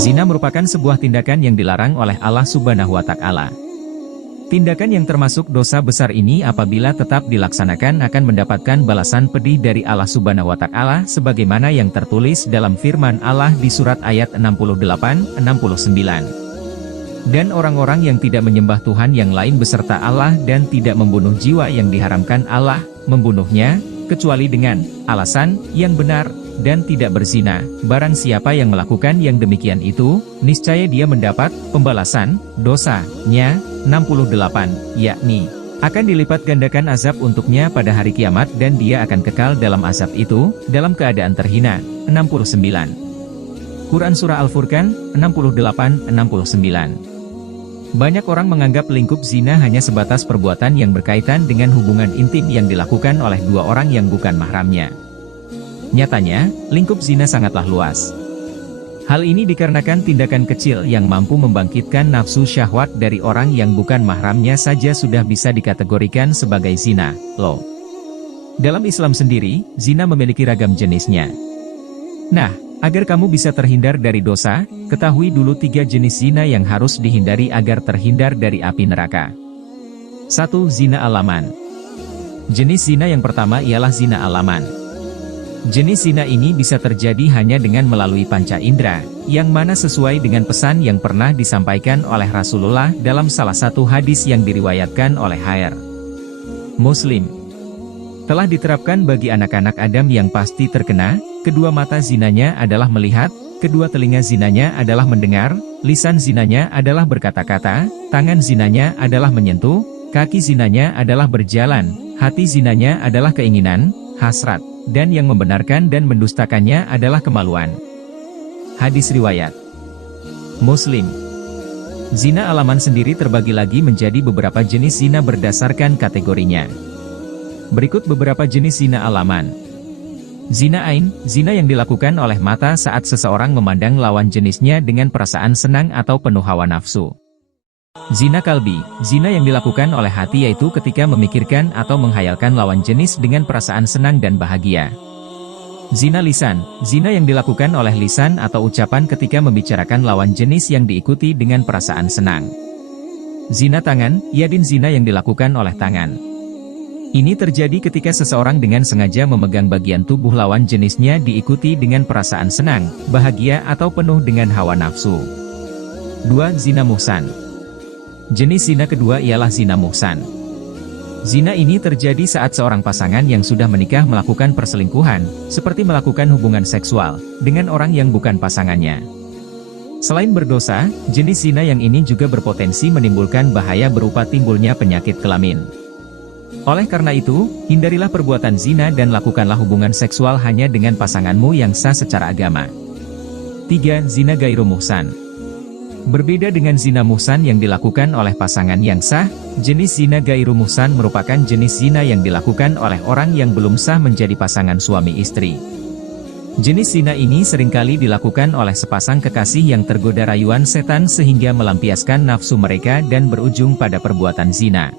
Zina merupakan sebuah tindakan yang dilarang oleh Allah Subhanahu wa Ta'ala. Tindakan yang termasuk dosa besar ini apabila tetap dilaksanakan akan mendapatkan balasan pedih dari Allah Subhanahu wa Ta'ala sebagaimana yang tertulis dalam firman Allah di surat ayat 68-69. Dan orang-orang yang tidak menyembah Tuhan yang lain beserta Allah dan tidak membunuh jiwa yang diharamkan Allah membunuhnya, kecuali dengan alasan yang benar, dan tidak berzina. Barang siapa yang melakukan yang demikian itu, niscaya dia mendapat pembalasan dosanya 68, yakni akan dilipat gandakan azab untuknya pada hari kiamat dan dia akan kekal dalam azab itu, dalam keadaan terhina. 69. Quran Surah Al-Furqan, 68-69. Banyak orang menganggap lingkup zina hanya sebatas perbuatan yang berkaitan dengan hubungan intim yang dilakukan oleh dua orang yang bukan mahramnya. Nyatanya, lingkup zina sangatlah luas. Hal ini dikarenakan tindakan kecil yang mampu membangkitkan nafsu syahwat dari orang yang bukan mahramnya saja sudah bisa dikategorikan sebagai zina, loh. Dalam Islam sendiri, zina memiliki ragam jenisnya. Nah, agar kamu bisa terhindar dari dosa, ketahui dulu 3 jenis zina yang harus dihindari agar terhindar dari api neraka. 1. Zina alaman. Jenis zina yang pertama ialah zina alaman. Jenis zina ini bisa terjadi hanya dengan melalui panca indera, yang mana sesuai dengan pesan yang pernah disampaikan oleh Rasulullah dalam salah satu hadis yang diriwayatkan oleh Muslim. Telah diterapkan bagi anak-anak Adam yang pasti terkena, kedua mata zinanya adalah melihat, kedua telinga zinanya adalah mendengar, lisan zinanya adalah berkata-kata, tangan zinanya adalah menyentuh, kaki zinanya adalah berjalan, hati zinanya adalah keinginan, hasrat, dan yang membenarkan dan mendustakannya adalah kemaluan. Hadis riwayat Muslim. Zina alaman sendiri terbagi lagi menjadi beberapa jenis zina berdasarkan kategorinya. Berikut beberapa jenis zina alaman. Zina ain, zina yang dilakukan oleh mata saat seseorang memandang lawan jenisnya dengan perasaan senang atau penuh hawa nafsu. Zina kalbi, zina yang dilakukan oleh hati yaitu ketika memikirkan atau menghayalkan lawan jenis dengan perasaan senang dan bahagia. Zina lisan, zina yang dilakukan oleh lisan atau ucapan ketika membicarakan lawan jenis yang diikuti dengan perasaan senang. Zina tangan, yadin zina yang dilakukan oleh tangan. Ini terjadi ketika seseorang dengan sengaja memegang bagian tubuh lawan jenisnya diikuti dengan perasaan senang, bahagia atau penuh dengan hawa nafsu. 2. Zina muhsan. Jenis zina kedua ialah zina muhsan. Zina ini terjadi saat seorang pasangan yang sudah menikah melakukan perselingkuhan, seperti melakukan hubungan seksual, dengan orang yang bukan pasangannya. Selain berdosa, jenis zina yang ini juga berpotensi menimbulkan bahaya berupa timbulnya penyakit kelamin. Oleh karena itu, hindarilah perbuatan zina dan lakukanlah hubungan seksual hanya dengan pasanganmu yang sah secara agama. 3. Zina gairu muhsan. Berbeda dengan zina muhsan yang dilakukan oleh pasangan yang sah, jenis zina gairu muhsan merupakan jenis zina yang dilakukan oleh orang yang belum sah menjadi pasangan suami istri. Jenis zina ini seringkali dilakukan oleh sepasang kekasih yang tergoda rayuan setan sehingga melampiaskan nafsu mereka dan berujung pada perbuatan zina.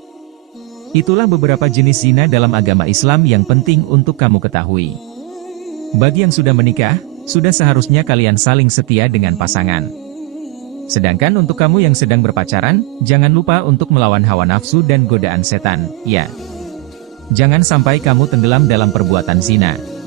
Itulah beberapa jenis zina dalam agama Islam yang penting untuk kamu ketahui. Bagi yang sudah menikah, sudah seharusnya kalian saling setia dengan pasangan. Sedangkan untuk kamu yang sedang berpacaran, jangan lupa untuk melawan hawa nafsu dan godaan setan, ya. Jangan sampai kamu tenggelam dalam perbuatan zina.